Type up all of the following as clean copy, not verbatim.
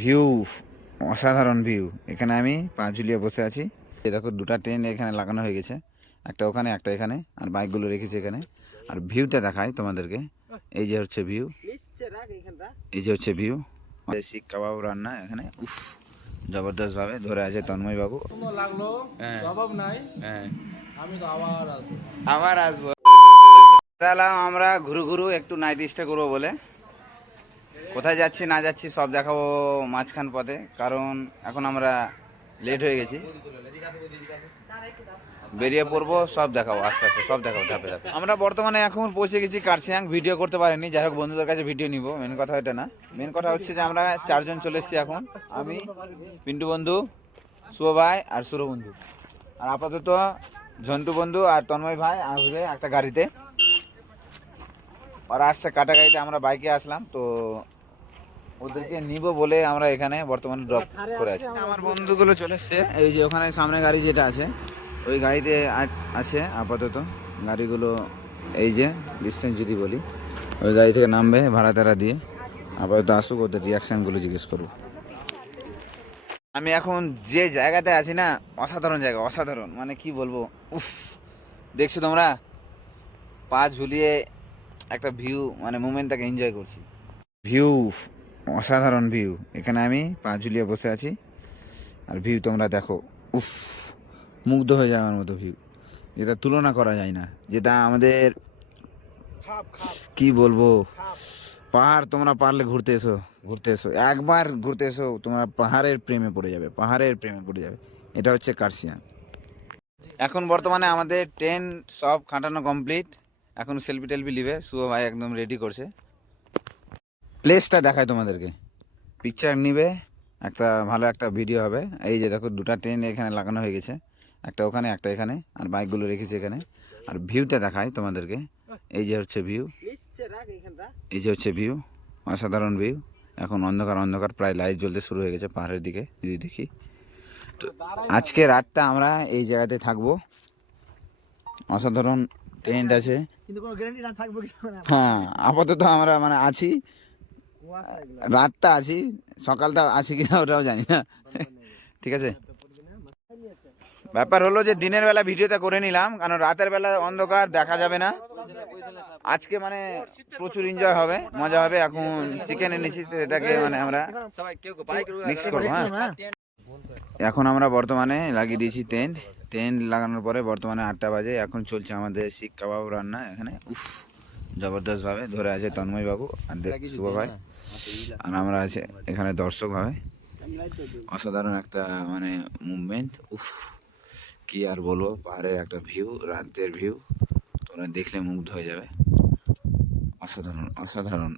View, অসাধারণ view. এখানে আমি পা ঝুলিয়ে বসে আছি। এই দেখো দুটো ট্রেন এখানে লাগানো হয়ে গেছে, একটা ওখানে একটা এখানে, আর বাইকগুলো রেখেছি এখানে। আর ভিউটা দেখাই তোমাদেরকে। এই যে হচ্ছে ভিউ, এই যে হচ্ছে ভিউ। শিক কাবাব রান্না এখানে, উফ, জবরদস্ত ভাবে ধরে আছে তন্ময় বাবু। লাগলো হ্যাঁ জবাব নাই। হ্যাঁ, আমি তো আবার আসবো। আবার আসবো। এলাম আমরা ঘুরু ঘুরু একটু নাইট স্টে করবো বলে। কোথায় যাচ্ছি না যাচ্ছি সব দেখাবো মাঝখান পথে, কারণ এখন আমরা লেট হয়ে গেছি। বেরিয়ে পড়বো, সব দেখাবো আস্তে আস্তে, সব দেখাবো ধাপে ধাপে। আমরা বর্তমানে এখন পৌঁছে গেছি কার্শিয়াং। ভিডিও করতে পারিনি, যাই হোক বন্ধুদের কাছে ভিডিও নিব, মেন কথা এটা না। মেন কথা হচ্ছে যে আমরা 4 জন চলে এসেছি এখন। আমি, পিন্টু বন্ধু, শুভ ভাই আর সুর বন্ধু। আর আপাতত ঝন্টু বন্ধু আর তন্ময় ভাই আসবে একটা গাড়িতে, আর আসছে কাটা গাড়িতে। আমরা বাইকে আসলাম, তো ওদেরকে নিব বলে আমরা এখানে বর্তমানে ড্রপ করে আছি। আমার বন্ধুগুলো চলে এসছে, এই যে ওখানে সামনে গাড়ি যেটা আছে ওই গাড়িতে আছে আপাতত। গাড়িগুলো এই যে ডিস্টেন্স যদি বলি, ওই গাড়ি থেকে নামবে ভাড়া টাড়া দিয়ে। আপাতত আসুক, ওদের রিয়াকশানগুলো জিজ্ঞেস করবো। আমি এখন যে জায়গাতে আছি না, অসাধারণ জায়গা, অসাধারণ মানে কি বলবো। উফ, দেখছো তোমরা, পা ঝুলিয়ে একটা ভিউ মানে মুভমেন্টটাকে এনজয় করছি। ভিউ, অসাধারণ ভিউ। এখানে আমি পা ঝুলিয়ে বসে আছি, আর ভিউ তোমরা দেখো, উফ, মুগ্ধ হয়ে যাওয়ার মতো ভিউ, যেটা তুলনা করা যায় না। যেটা আমাদের কি বলবো, পাহাড়, তোমরা পারলে ঘুরতে এসো, ঘুরতে এসো, একবার ঘুরতে এসো, তোমরা পাহাড়ের প্রেমে পড়ে যাবে, পাহাড়ের প্রেমে পড়ে যাবে। এটা হচ্ছে কার্শিয়াং। এখন বর্তমানে আমাদের ট্রেন সব খাটানো কমপ্লিট। এখন সেলফি টেলফি নিবে, শুভ ভাই একদম রেডি করছে। প্লেসটা দেখায় তোমাদেরকে, পিকচার নিবে, একটা ভালো একটা ভিডিও হবে। এই যে দেখো দুটো ট্রেন এখানে লাগানো হয়ে গেছে, একটা ওখানে একটা এখানে, আর বাইকগুলো রেখেছি এখানে। আর ভিউটা দেখায় তোমাদেরকে। এই যে হচ্ছে ভিউ, এই যে হচ্ছে ভিউ, অসাধারণ ভিউ। এখন অন্ধকার অন্ধকার, প্রায় লাইট জ্বলতে শুরু হয়ে গেছে পাহাড়ের দিকে যদি দেখি। তো আজকে রাতটা আমরা এই জায়গাতে থাকবো। অসাধারণ টেন্ট আছে, কিন্তু কোনো গ্যারান্টি না থাকবে কিছু না। হ্যাঁ আপাতত আমরা মানে আছি, রাতটা আছি, সকালটা আছি কিনা ওটাও জানি না। ঠিক আছে, ব্যাপার হলো যে দিনের বেলা ভিডিওটা করে নিলাম, কারণ রাতের বেলা অন্ধকার দেখা যাবে না। আজকে মানে প্রচুর এনজয় হবে, মজা হবে। এখন চিকেন এনেছি, তো এটাকে মানে আমরা মিক্স করবো। হ্যাঁ, এখন আমরা বর্তমানে লাগিয়ে দিয়েছি টেন্ট। টেন্ট লাগানোর পরে বর্তমানে 8টা বাজে। এখন চলছে আমাদের শিক কাবাব রান্না এখানে, উফ, জবরদস্ত ভাবে ধরে আছে তন্ময় বাবু আর শুভ ভাই, আর আমরা আছে এখানে দর্শক ভাবে। অসাধারণ একটা মানে মুভমেন্ট, উফ, কি আর বলবো। পাহাড়ের একটা ভিউ, রাতের ভিউ, তোমরা দেখলে মুগ্ধ হয়ে যাবে। অসাধারণ অসাধারণ।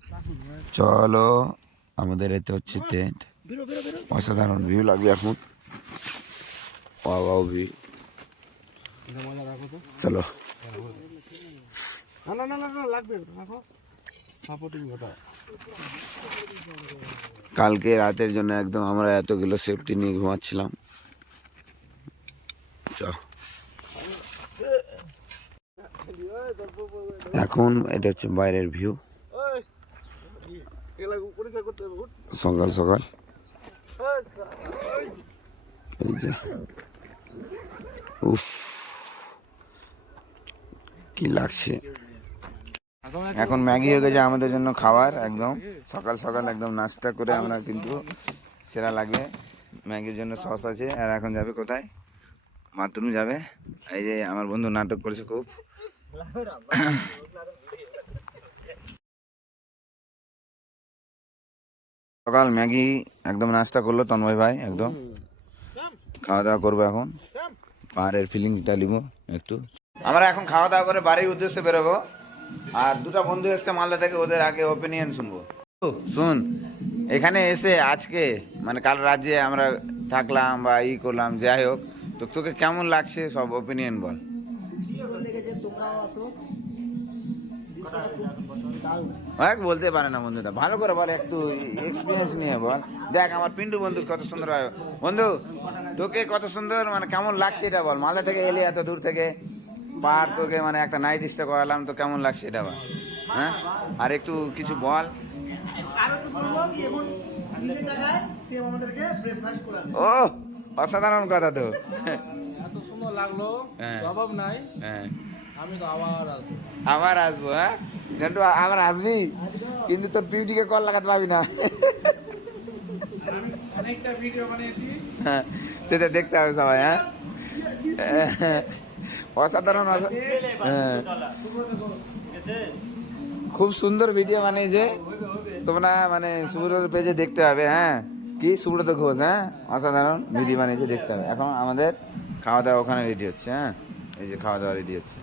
চলো, আমাদের এতে হচ্ছে টেন্ট, অসাধারণ ভিউ লাগবে এখন। ওয়াও ভিউ, চলো। না না না না লাগবে রাখো, সাপোর্টিং কথা। কালকে রাতের জন্য একদম আমরা এতগুলো সেফটি নিয়ে ঘুমাচ্ছিলাম। এখন এটা হচ্ছে বাইরের ভিউ, সকাল সকাল। এই যে, উফ, কি লাগছে। এখন ম্যাগি হয়ে গেছে আমাদের জন্য খাবার, একদম সকাল সকাল একদম নাস্তা করে আমরা কিন্তু সেরা লাগবে। ম্যাগির জন্য সস আছে। আর এখন যাবে কোথায়, বাথরুম যাবে। এই যে আমার বন্ধু নাটক করেছে খুব। সকাল ম্যাগি একদম নাস্তা করলো তন্ময় ভাই, একদম খাওয়া দাওয়া করবো এখন, পাহাড়ের ফিলিংটা নিব একটু। আমরা এখন খাওয়া দাওয়া করে বাড়ির উদ্দেশ্যে বেরোবো। আর দুটো বন্ধু এসছে মালদা থেকে, ওদের আগে ওপিনিয়ন শুনবো। শুন, এখানে এসে আজকে মানে কাল রাজ্যে আমরা থাকলাম বা ই করলাম, যাই হোক, তো তোকে কেমন লাগছে সব ওপিনিয়ন বল। বলতে পারে না বন্ধুটা, ভালো করে বল, একটু এক্সপিরিয়েন্স নিয়ে বল। দেখ আমার পিন্টু বন্ধু কত সুন্দর হয়। বন্ধু, তোকে কত সুন্দর মানে কেমন লাগছে এটা বল। মালদা থেকে এলি এত দূর থেকে, পাহাড়, তোকে মানে একটা নাইট স্টে করালাম, তো কেমন লাগছে এটা বল। হ্যাঁ, আর একটু কিছু বল। নিজের টাকায় সে আমাদেরকে ব্রেকফাস্ট করে দেয়। ও অসাধারণ কথা তো। এত সুন্দর লাগলো, হ্যাঁ। জবাব নাই। হ্যাঁ আমি তো আবার আসবো। আবার আসবো, হ্যাঁ জন্টু আবার আসবি, কিন্তু তোর পিউটিকে কল লাগাতে পারবি না। আমি অনেকটা ভিডিও বানিয়েছি। হ্যাঁ, সেটা দেখতে হবে সবাই, হ্যাঁ অসাধারণ হ্যাঁ, খুব সুন্দর ভিডিও বানিয়েছে তোমরা, মানে সুব্রত পেজে দেখতে হবে। হ্যাঁ কি সুব্রত ঘোষ, হ্যাঁ অসাধারণ ভিডিও বানিয়েছে, দেখতে হবে। এখন আমাদের খাওয়া দাওয়া ওখানে রেডি হচ্ছে, হ্যাঁ এই যে খাওয়া দাওয়া রেডি হচ্ছে।